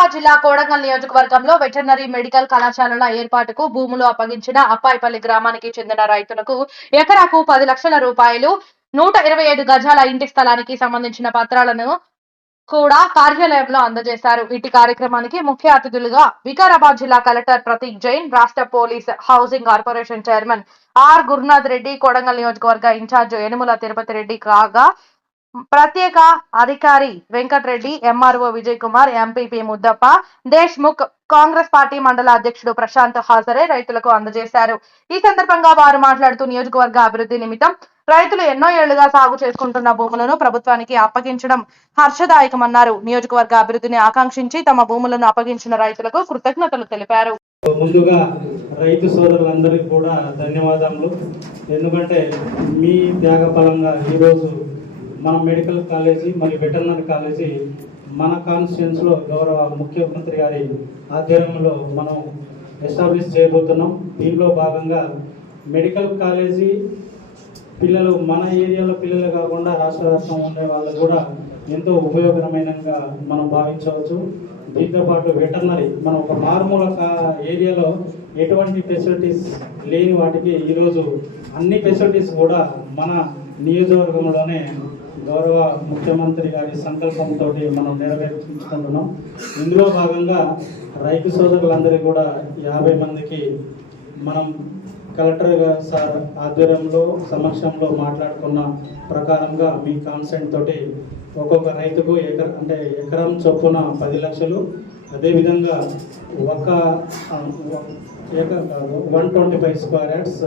వికారాబాద్ జిల్లా కోడంగల్ నియోజకవర్గంలో veterinary medical కళాశాలల ఏర్పాటుకు భూములు అప్పగించిన అప్పాయిపల్లి గ్రామానికి చెందిన రైతులకు ఎకరాకు పది లక్షల రూపాయలు నూట ఇరవై ఐదు గజాల ఇంటి స్థలానికి సంబంధించిన పత్రాలను కూడా కార్యాలయంలో అందజేశారు. ఇటు కార్యక్రమానికి ముఖ్య అతిథులుగా వికారాబాద్ జిల్లా కలెక్టర్ ప్రతీక్ జైన్ రాష్ట్ర police housing corporation chairman R Gurunath Reddy Kodangal నియోజకవర్గ ఇన్ఛార్జ్ యనుమల తిరుపతి రెడ్డి కాగా ప్రత్యేక అధికారి Venkatareddy MRO Vijay Kumar MPP Muddappa Deshmukh Congress party మండల అధ్యక్షుడు ప్రశాంత్ హాజరే రైతులకు అందజేశారు. ఈ సందర్భంగా వారు మాట్లాడుతూ నియోజకవర్గ అభివృద్ధి నిమిత్తం రైతులు ఎన్నో ఏళ్ళుగా సాగు చేసుకుంటున్న భూములను ప్రభుత్వానికి అప్పగించడం హర్షదాయకమన్నారు. నియోజకవర్గ అభివృద్ధిని ఆకాంక్షించి తమ భూములను అప్పగించిన రైతులకు కృతజ్ఞతలు తెలిపారు. ముందుగా రైతు సోదరులందరికీ కూడా ధన్యవాదములు. ఎందుకంటే మీ త్యాగ ఫలంగా ఈరోజు మన మెడికల్ కాలేజీ మరియు వెటర్నరీ కాలేజీ మన కాన్స్టిట్యూన్స్లో గౌరవ ముఖ్యమంత్రి గారి ఆధ్వర్యంలో మనం ఎస్టాబ్లిష్ చేయబోతున్నాం. దీనిలో భాగంగా మెడికల్ కాలేజీ పిల్లలు మన ఏరియాలో పిల్లలు కాకుండా రాష్ట్ర రాష్ట్రం ఉండే వాళ్ళు కూడా ఎంతో ఉపయోగకరమైనగా మనం భావించవచ్చు. దీంతోపాటు వెటర్నరీ మనం ఒక మారుమూల కా- ఏరియాలో ఎటువంటి ఫెసిలిటీస్ లేని వాటికి ఈరోజు అన్ని ఫెసిలిటీస్ కూడా మన నియోజకవర్గంలోనే గౌరవ ముఖ్యమంత్రి గారి సంకల్పంతో మనం నెరవేర్చుకుంటున్నాం. ఇందులో భాగంగా రైతు సోదరులందరికీ కూడా యాభై మందికి మనం కలెక్టర్ సార్ ఆధ్వర్యంలో సమక్షంలో మాట్లాడుకున్న ప్రకారంగా మీ కాన్సెంట్ తోటి ఒక్కొక్క రైతుకు ఎకర అంటే ఎకరం చొప్పున పది లక్షలు. అదేవిధంగా ఒక one twenty five square yards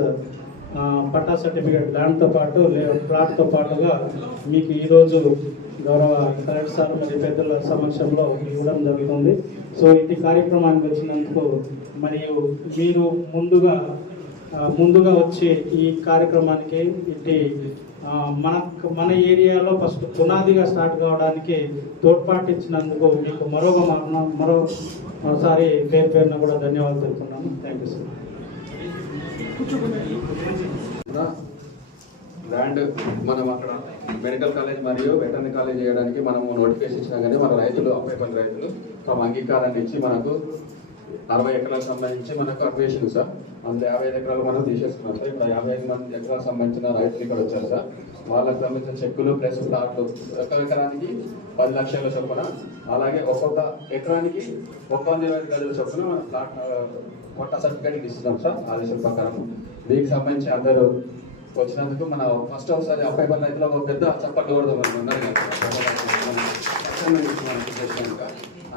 పట్టా సర్టిఫికేట్ దాంతో పాటు ప్లాట్తో పాటుగా మీకు ఈరోజు గౌరవ కలెక్టర్ సార్ మరియు పెద్దల సమక్షంలో ఇవ్వడం జరుగుతుంది. సో ఇంటి కార్యక్రమానికి వచ్చినందుకు మరియు మీరు ముందుగా ముందుగా వచ్చి ఈ కార్యక్రమానికి ఇట్టి మన మన ఏరియాలో ఫస్ట్ పునాదిగా స్టార్ట్ కావడానికి తోడ్పాటు ఇచ్చినందుకు మీకు మరో మరో మరోసారి పేరు పేరున కూడా ధన్యవాదాలు తెలుపుతున్నాను. Thank you sir. ల్యాండ్ మనం అక్కడ మెడికల్ కాలేజ్ మరియు వెటర్నరీ కాలేజ్ చేయడానికి మనము నోటిఫికేషన్ ఇచ్చినా కానీ మన రైతులు అరవై మంది రైతులు తమ అంగీకారాన్ని ఇచ్చి మనకు అరవై ఎకరాలకు సంబంధించి మనకు అప్లికేషన్ సార్. అందులో యాభై ఐదు ఎకరాలు మనం తీసేసుకున్నాం సార్. ఇప్పుడు యాభై ఐదు మంది ఎకరాలకు సంబంధించిన రైతులు ఇక్కడ వచ్చారు సార్. వాళ్ళకి సంబంధించిన చెక్కులు ప్లస్ ప్లాట్లు ఒక ఎకరానికి పది లక్షల చొప్పున అలాగే ఒక్కొక్క ఎకరానికి ఒక్క వంద ఇరవై గదుల చొప్పున మనం ప్లాట్ కొత్త సర్టిఫికేట్ ఇస్తున్నాం సార్ ఆదేశం ప్రకారం. దీనికి సంబంధించి అందరూ వచ్చినందుకు మన ఫస్ట్ ఒకసారి అబ్బాయి పని రైతులు ఒక పెద్ద చప్పట్లు కూడా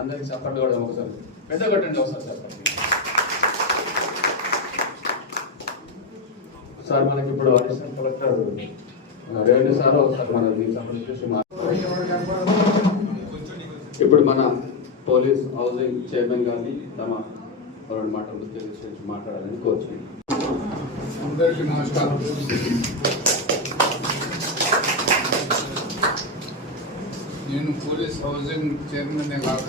అందరికి చప్పట్లు కూడా ఒకసారి. పెద్ద కొట్టండి ఒకసారి చప్పట్లు సార్ మనకి ఇప్పుడు అడిషనల్ కలెక్టర్ రెవెన్యూ సార్ ఒకసారి మన దీనికి సంబంధించి ఇప్పుడు మన పోలీస్ హౌసింగ్ చైర్మన్ గారిని తమ రెండు మాటలు తెలిసి మాట్లాడాలని కోరుచున్నాను. అందరికీ నమస్కారం. నేను పోలీస్ హౌసింగ్ చైర్మన్ కాక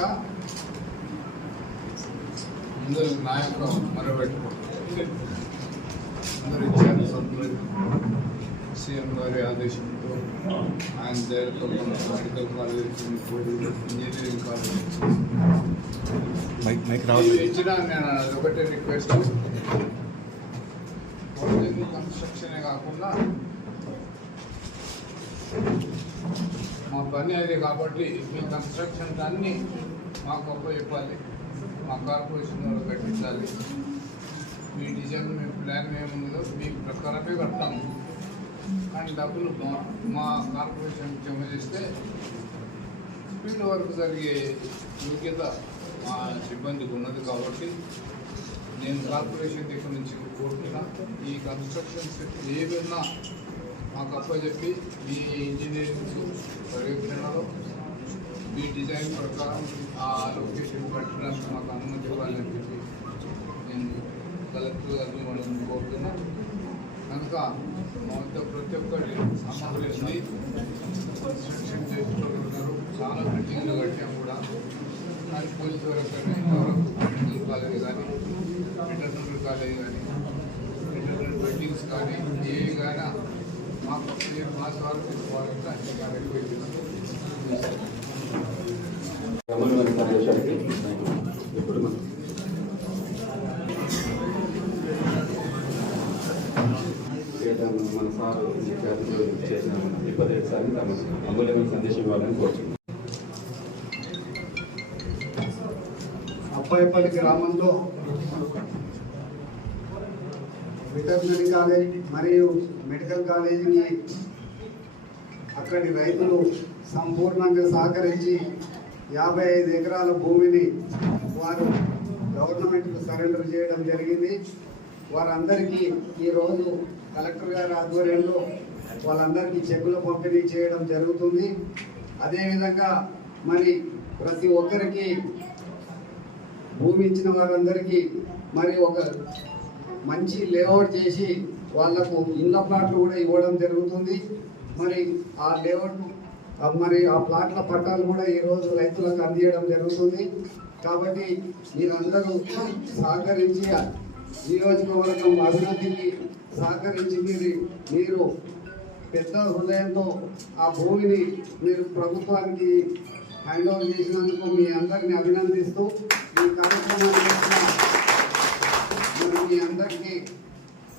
అందరూ నాయకులు మొరబెట్టుకుంటారు అందరూ ఇచ్చారు సభ్యులు సీఎం గారి ఆదేశంతో ఆయన మన మెడికల్ కాలేజ్ ఇంజనీరింగ్ కాలేజ్ ఇచ్చిన నేను ఒకటే రిక్వెస్ట్. హౌసింగ్ కన్స్ట్రక్షనే కాకుండా మా పని అది కాబట్టి మీ కన్స్ట్రక్షన్ అన్ని మాకు అప్పు చెప్పాలి. మా కార్పొరేషన్ వాళ్ళు కట్టించాలి. మీ డిజైన్ మీ ప్లాన్ ఏముందో మీ ప్రకారమే కడతాము. కానీ డబ్బులు మా మా కార్పొరేషన్ జమ చేస్తే స్పీడ్ వర్క్ జరిగే యోగ్యత మా సిబ్బందికి ఉన్నది కాబట్టి నేను కార్పొరేషన్ దగ్గర నుంచి కోరుతున్నా ఈ కన్స్ట్రక్షన్స్ ఏదైనా మాకు అప్పచెప్పి మీ ఇంజనీరింగ్ పర్యవేక్షణలో మీ డిజైన్ ప్రకారం ఆ లొకేషన్ పెట్టడానికి మాకు అనుమతి ఇవ్వాలని చెప్పి నేను కలెక్టర్ గారిని మనం కోరుతున్నాను కనుక మా ప్రతి ఒక్కరి సామాగ్రి ఉంది. కన్స్ట్రక్షన్ చేసుకోగలుగుతారు చాలా బిల్డింగ్లు కట్టాం కూడా. కానీ పోలీస్ వరకు ఇంతవరకు మెడికల్ కాలేజ్ కానీ ఇంటర్నల్ కాలేజ్ కానీ ఇంటర్నల్ బిల్డింగ్స్ కానీ ఏ కానీ మాకు మా సార్ తీసుకోవాలంటే అన్ని కార్యక్రమాలు రమణ గారి కార్యదర్శి మన సార్ ముఖ్య అతిథులు చేసిన మన తిరుపతి రెడ్డి సార్ని తమ అమూల్యమైన సందేశం ఇవ్వాలని కోరుతున్నాను అబ్బాయిపల్లి గ్రామంలో వెటర్నరీ కాలేజ్ మరియు మెడికల్ కాలేజీని అక్కడి రైతులు సంపూర్ణంగా సహకరించి యాభై ఐదు ఎకరాల భూమిని వారు గవర్నమెంట్కు సరెండర్ చేయడం జరిగింది. వారందరికీ ఈరోజు కలెక్టర్ గారి ఆధ్వర్యంలో వాళ్ళందరికీ చెక్కుల పంపిణీ చేయడం జరుగుతుంది. అదేవిధంగా మరి ప్రతి ఒక్కరికి భూమి ఇచ్చిన వారందరికీ మరి ఒక మంచి లేఅవుట్ చేసి వాళ్ళకు ఇళ్ళ ప్లాట్లు కూడా ఇవ్వడం జరుగుతుంది. మరి ఆ లేఅవుట్ మరి ఆ ప్లాట్ల పట్టాలు కూడా ఈరోజు రైతులకు అందియడం జరుగుతుంది. కాబట్టి మీరందరూ సహకరించి నియోజకవర్గం అభివృద్ధికి సహకరించి మీరు మీరు పెద్ద హృదయంతో ఆ భూమిని మీరు ప్రభుత్వానికి హ్యాండ్ ఓవర్ చేసినందుకు మీ అందరిని అభినందిస్తూ ఈ కార్యక్రమాన్ని మరి మీ అందరికీ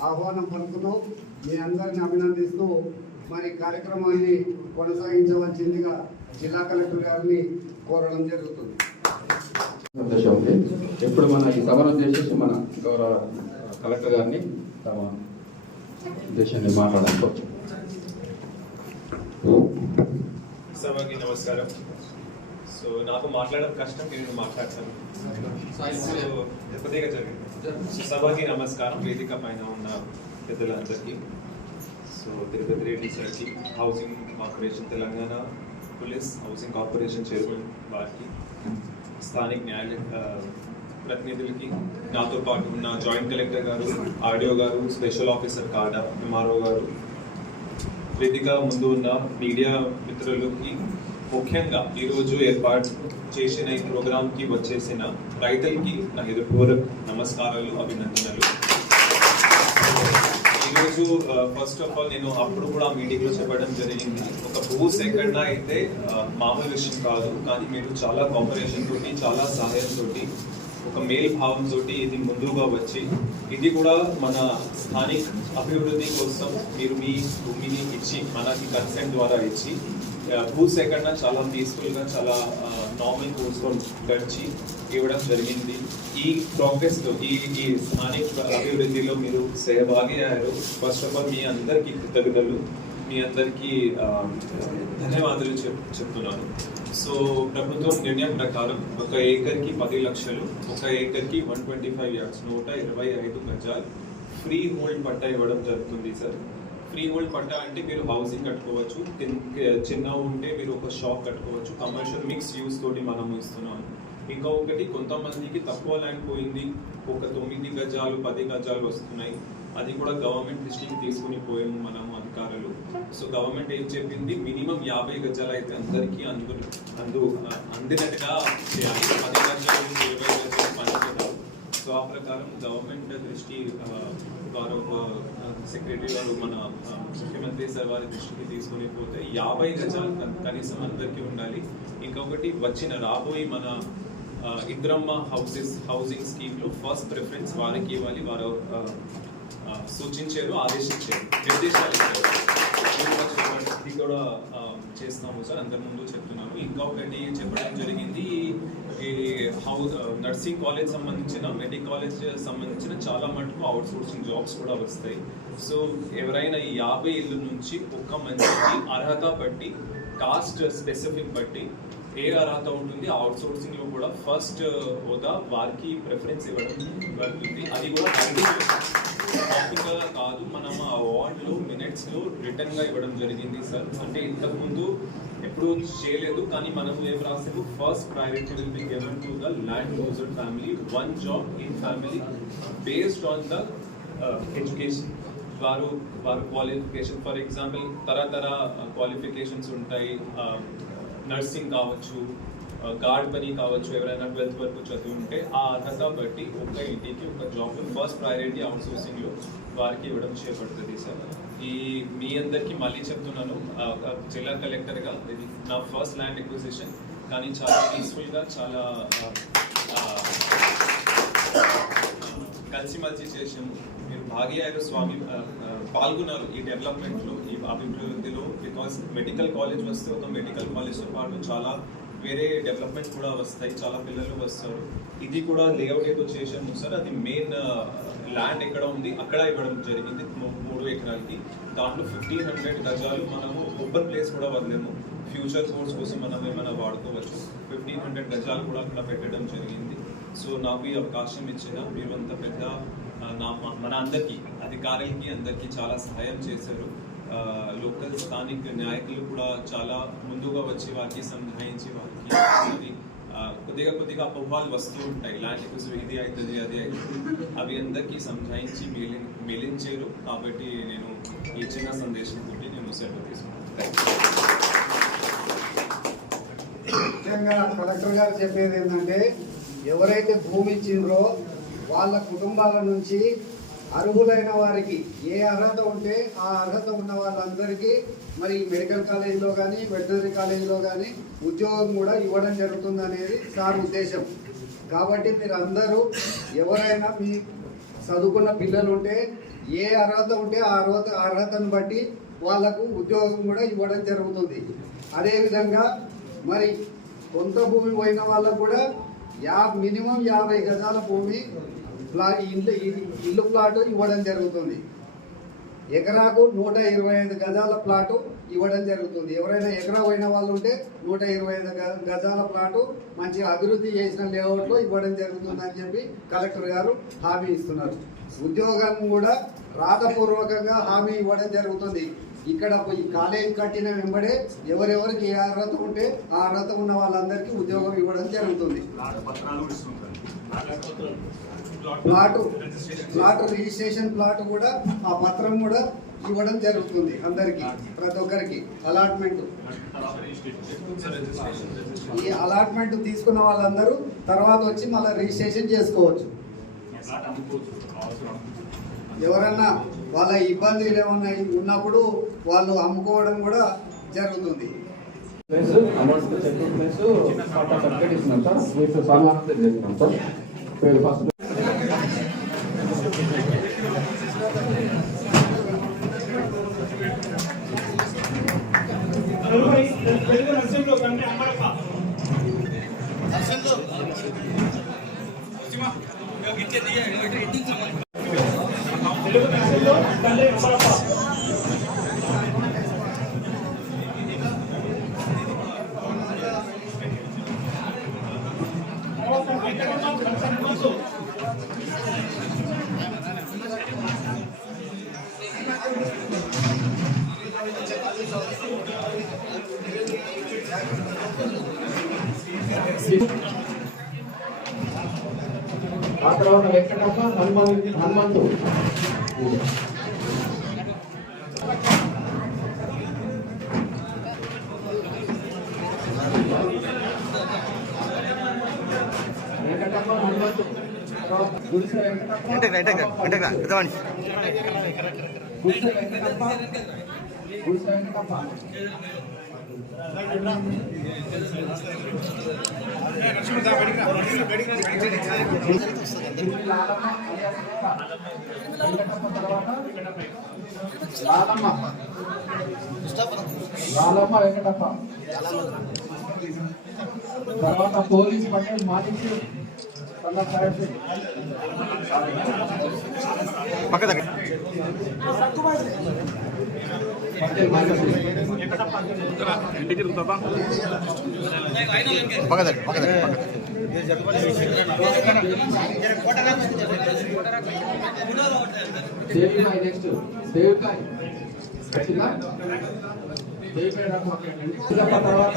ఆహ్వానం పలుకుతూ మీ అందరిని అభినందిస్తూ మరి కార్యక్రమాన్ని కొనసాగించవలసిందిగా జిల్లా కలెక్టర్ గారిని కోరడం జరుగుతుంది. ఇప్పుడు మన ఈ సభను ఉద్దేశించి మన గౌరవ కలెక్టర్ గారిని తమ ఉద్దేశాన్ని మాట్లాడాలని కోరుతున్నాను. సభకి నమస్కారం. సో నాకు మాట్లాడడం కష్టం నేను మాట్లాడతాను. సో కొద్దిగా జరిగింది. సభకి నమస్కారం. వేదిక పైన ఉన్న పెద్దలందరికీ. సో తిరుపతి రెడ్డి సార్కి housing corporation Telangana police housing corporation chairman వారికి స్థానిక న్యాయ ప్రతినిధులకి నాతో పాటు ఉన్న జాయింట్ కలెక్టర్ గారు ఆర్డిఓ గారు స్పెషల్ ఆఫీసర్ కాడా ఎంఆర్ఓ గారు వేదిక ముందు ఉన్న మీడియా మిత్రులకి ముఖ్యంగా ఈరోజు ఏర్పాటు చేసిన ఈ ప్రోగ్రాంకి వచ్చేసిన రైతులకి నా హృదయపూర్వక నమస్కారాలు అభినందనలు. ఈరోజు ఫస్ట్ ఆఫ్ ఆల్ నేను అప్పుడు కూడా మీటింగ్లో చెప్పడం జరిగింది. ఒక భూ సేకరణ అయితే మామూలు విషయం కాదు. కానీ మీరు చాలా కోఆపరేషన్ తోటి చాలా సహాయంతో ఒక మేల్ భావం తోటి ఇది ముందుగా వచ్చి ఇది కూడా మన స్థానిక అభివృద్ధి కోసం మీరు మీ భూమిని ఇచ్చి మనకి కన్సెంట్ ద్వారా ఇచ్చి భూసేకరణ భూ సేకరణ చాలా పీస్ఫుల్గా చాలా నార్మల్ కోసం గడిచి ఇవ్వడం జరిగింది. ఈ ప్రోగ్రెస్లో ఈ ఈ స్థానిక అభివృద్ధిలో మీరు సహభాగి అయ్యారు. ఫస్ట్ ఆఫ్ ఆల్ మీ అందరికీ కృతజ్ఞతలు. మీ అందరికీ ధన్యవాదాలు చెప్తున్నాను. సో ప్రభుత్వం నిర్ణయం ప్రకారం ఒక ఏకర్కి పది లక్షలు ఒక ఏకర్కి వన్ ట్వంటీ ఫైవ్ యాక్స్ నూట ఇరవై ఐదు గజాలు ఫ్రీ హోల్డ్ పట్టా ఇవ్వడం జరుగుతుంది సార్. ఫ్రీ హోల్డ్ పట్టా అంటే మీరు హౌసింగ్ కట్టుకోవచ్చు చిన్న ఉంటే మీరు ఒక షాప్ కట్టుకోవచ్చు కమర్షియల్ మిక్స్ యూస్ తోటి మనం ఇస్తున్నాం ఇంకా ఒకటి కొంతమందికి తక్కువ ల్యాండ్ పోయింది ఒక తొమ్మిది గజాలు పది గజాలు వస్తున్నాయి. అది కూడా గవర్నమెంట్ దృష్టికి తీసుకుని పోయాము మనము అధికారులు. సో గవర్నమెంట్ ఏం చెప్పింది? మినిమం యాభై గజాలు అయితే అందరికీ అందు అందు అందినట్టుగా చేయాలి. పది గజాలు ఇరవై గజాలు పన్నెండు సో ఆ ప్రకారం గవర్నమెంట్ దృష్టి గౌరవ సెక్రటరీ గారు మన ముఖ్యమంత్రి సార్ వారి దృష్టికి తీసుకొని పోతే యాభై గజాలు కనీసం అందరికీ ఉండాలి. ఇంకొకటి వచ్చిన రాబోయే మన ఇంద్రమ్మ హౌసెస్ హౌసింగ్ స్కీమ్లో ఫస్ట్ ప్రిఫరెన్స్ వారికి ఇవ్వాలి. వారు సూచించారు ఆదేశించారు నిర్దేశాలు ఇచ్చారు. ఇది కూడా చేస్తాము సార్. అందరి ముందు చెప్తున్నాను ఇంకొకటి చెప్పడం జరిగింది. ఈ హౌస్ నర్సింగ్ కాలేజ్ సంబంధించిన మెడికల్ కాలేజ్ సంబంధించిన చాలా మటుకు అవుట్ సోర్సింగ్ జాబ్స్ కూడా వస్తాయి. సో ఎవరైనా ఈ యాభై ఇళ్ళు నుంచి ఒక్క మంచికి అర్హత బట్టి కాస్ట్ స్పెసిఫిక్ బట్టి ఏ అర్హత ఉంటుంది అవుట్ సోర్సింగ్లో కూడా ఫస్ట్ హోదా వారికి ప్రిఫరెన్స్ ఇవ్వడం జరుగుతుంది. అది కూడా టాపిక్ కాదు మనం ఆ వార్డ్లో మినిట్స్లో మినిట్స్ ఇవ్వడం జరిగింది సార్. అంటే ఇంతకుముందు ఎప్పుడూ ఎప్పుడు చేయలేదు కానీ మనం ఏం రాసాము? First priority will be given to the land user family one job in family based on the education వారు వారు క్వాలిఫికేషన్ ఫర్ ఎగ్జాంపుల్ తరతర క్వాలిఫికేషన్స్ ఉంటాయి. నర్సింగ్ కావచ్చు గార్డ్ పని కావచ్చు ఎవరైనా ట్వెల్త్ వరకు చదివి ఉంటే ఆ అర్హత బట్టి ఒక ఇంటికి ఒక జాబ్ ఫస్ట్ ప్రయారిటీ అవుట్ సోర్సింగ్లో వారికి ఇవ్వడం చేపడుతుంది సార్. ఈ మీ అందరికీ మళ్ళీ చెప్తున్నాను జిల్లా కలెక్టర్గా ఇది నా ఫస్ట్ ల్యాండ్ ఎక్విజిషన్ కానీ చాలా పీస్ఫుల్గా చాలా ఆ, చేసాము మీరు భాగ్యారు స్వామి పాల్గొన్నారు ఈ డెవలప్మెంట్లో ఈ అభివృద్ధిలో బికాస్ మెడికల్ కాలేజ్ వస్తే ఒక మెడికల్ కాలేజ్తో పాటు చాలా వేరే డెవలప్మెంట్ కూడా వస్తాయి. చాలా పిల్లలు వస్తారు. ఇది కూడా లేఅవుట్ ఏదో చేశాము సార్. అది మెయిన్ ల్యాండ్ uh, ఎక్కడ ఉంది? అక్కడ ఇవ్వడం జరిగింది. మూడు ఎకరాలకి. దాంట్లో ఫిఫ్టీన్ హండ్రెడ్ గజాలు మనము ఓపెన్ ప్లేస్ కూడా వదిలేము. ఫ్యూచర్ కోర్స్ కోసం మనం ఏమైనా వాడుకోవచ్చు. ఫిఫ్టీన్ హండ్రెడ్ గజాలు కూడా అక్కడ పెట్టడం జరిగింది. సో నాకు ఈ అవకాశం ఇచ్చిన మీరు అంత పెద్ద నా మన అందరికీ అధికారులకి అందరికీ చాలా సహాయం చేశారు. లోకల్ స్థానిక నాయకులు కూడా చాలా ముందుగా వచ్చి వారికి సంజాయించి వారికి కొద్దిగా కొద్దిగా అపోహాలు వస్తూ ఉంటాయి. ఇలాంటి కొంచెం ఇది అవుతుంది అది అవుతుంది. అవి అందరికీ సంజాయించి మేలి మేలించారు. కాబట్టి నేను ఈ చిన్న తోటి నేను సెలవు తీసుకున్నాను ముఖ్యంగా కలెక్టర్ గారు చెప్పేది ఏంటంటే ఎవరైతే భూమి ఇచ్చిండ్రో వాళ్ళ కుటుంబాల నుంచి అర్హులైన వారికి ఏ అర్హత ఉంటే ఆ అర్హత ఉన్న వాళ్ళందరికీ మరి మెడికల్ కాలేజీలో కానీ వెటనరీ కాలేజీలో కానీ ఉద్యోగం కూడా ఇవ్వడం జరుగుతుంది అనేది సార్ ఉద్దేశం. కాబట్టి మీరందరూ ఎవరైనా మీ చదువుకున్న పిల్లలు ఉంటే ఏ అర్హత ఉంటే ఆ అర్హత అర్హతను బట్టి వాళ్ళకు ఉద్యోగం కూడా ఇవ్వడం జరుగుతుంది. అదేవిధంగా మరి కొంత భూమి పోయిన వాళ్ళకు కూడా యా మినిమం యాభై గజాల భూమి ప్లా ఇల్లు ఇల్లు ప్లాట్ ఇవ్వడం జరుగుతుంది. ఎకరాకు నూట ఇరవై ఐదు గజాల ప్లాటు ఇవ్వడం జరుగుతుంది. ఎవరైనా ఎకరా పోయిన వాళ్ళు ఉంటే నూట ఇరవై ఐదు గజాల ప్లాటు మంచి అభివృద్ధి చేసిన లేఅవుట్లో ఇవ్వడం జరుగుతుంది అని చెప్పి కలెక్టర్ గారు హామీ ఇస్తున్నారు. ఉద్యోగం కూడా రాతపూర్వకంగా హామీ ఇవ్వడం జరుగుతుంది. ఇక్కడ ఈ కాలేజ్ కట్టిన వెంబడే ఎవరెవరికి ఏ అర్హత ఉంటే ఆ అర్హత ఉన్న వాళ్ళందరికీ ఉద్యోగం ఇవ్వడం జరుగుతుంది. ప్లాట్ ప్లాట్ రిజిస్ట్రేషన్ ప్లాట్ కూడా ఆ పత్రం కూడా ఇవ్వడం జరుగుతుంది అందరికి ప్రతి ఒక్కరికి అలాట్మెంట్. ఈ అలాట్మెంట్ తీసుకున్న వాళ్ళందరూ తర్వాత వచ్చి మళ్ళీ రిజిస్ట్రేషన్ చేసుకోవచ్చు. ఎవరన్నా వాళ్ళ ఇబ్బందులు ఏమన్నా ఉన్నప్పుడు వాళ్ళు అమ్ముకోవడం కూడా జరుగుతుంది. Plus amount cheque plus photo certificate ఇస్తున్నాం సార్. విత్ సన్మానం చేస్తున్నాం సార్. పేరు ఫస్ట్ ఆ తర్వాత వెంకటప్ప హనుమంతు హనుమంతు. తర్వాత గుడిసె వెంకటప్ప గుడిసె వెంకటప్ప గుడిసె వెంకటప్ప లాలమ్మ లాలమ్మ వెంకటప్ప తర్వాత పోలీస్ పటేల్ మాలిక్ కన్నా సాహెబ్ పటేల్ మాలిక్ దేవికాయ్ నెక్స్ట్ దేవికాయ్ వచ్చిందా తర్వాత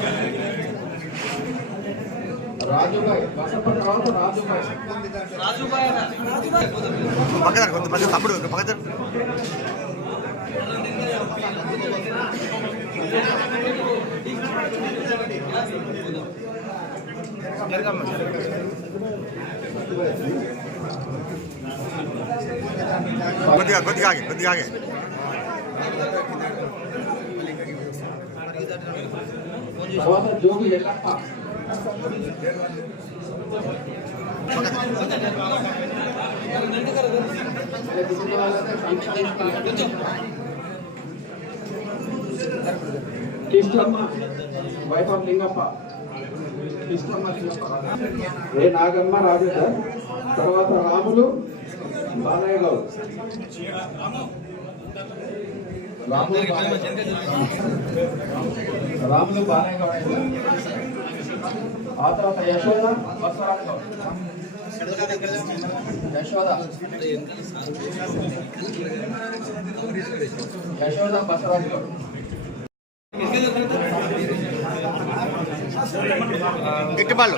పక్కన కొంత పక్కన తమ్ముడు పక్కన కొద్దిగా కొద్దిగా ఆగి కొద్దిగా ఆగి. జోగి ఎలా కిష్టమ్మ వైఫ్ లింగప్ప. కిష్టమ్మ ఏ నాగమ్మ రాజేంద్ర తర్వాత రాములు బాలయ్య గౌడ్ రాములు బాలయ్య రాములు బాలయ్య గౌడ్ ఆ తర్వాత యశోద గౌడ్ యశోద. యశోద బసవరాజు గౌడ్ గిట్టి వాళ్ళు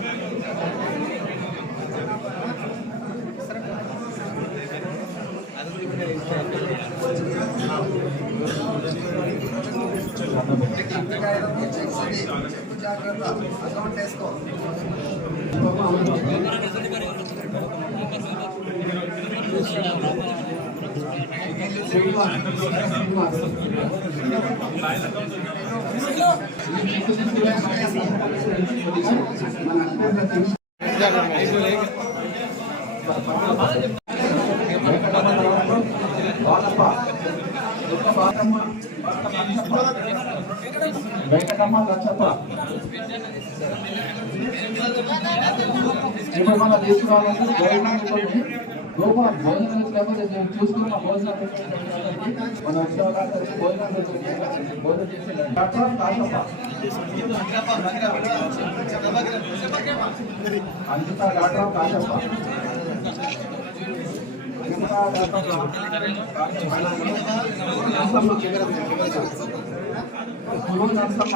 జాగ్రత్త అకౌంట్ వేసుకో వెంకటమ్మ లచ్చప్ప ఇప్పుడు మన తీసుకురావాలంటే లోపల భోజనం లేకపోతే నేను భోజనం మన భోజనం భోజనం చేసేయండి. అంతా డాక్టర్ కాశప్ప నరసమ్మ.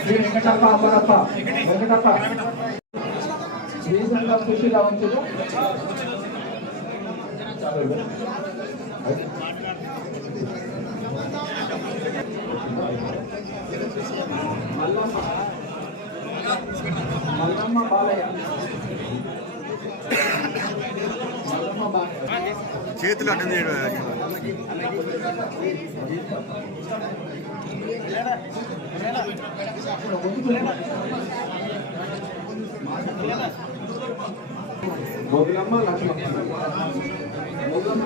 శ్రీ వెంకటప్ప అమ్మరప్ప వెంకటప్ప శ్రీశంకర్ సుశీల వంచులు మల్లమ్మ బాలయ్య. మల్లమ్మ బాలయ్య. చేతులు అటెండ్ చేయడం గోగులమ్మ లక్ష్మమ్మ. గోగులమ్మ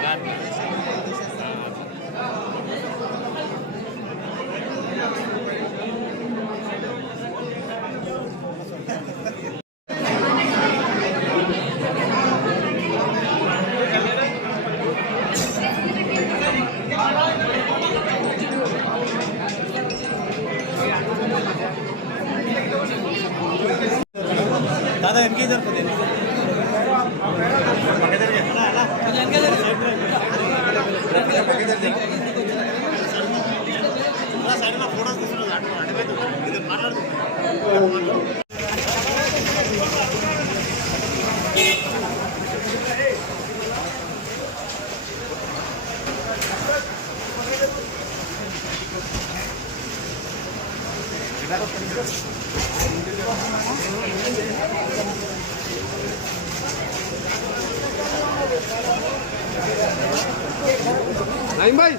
Gracias. ಎಂಗೇಜ್ ಆಗ್ತದೆ নাইম ভাই।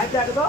আচ্ছা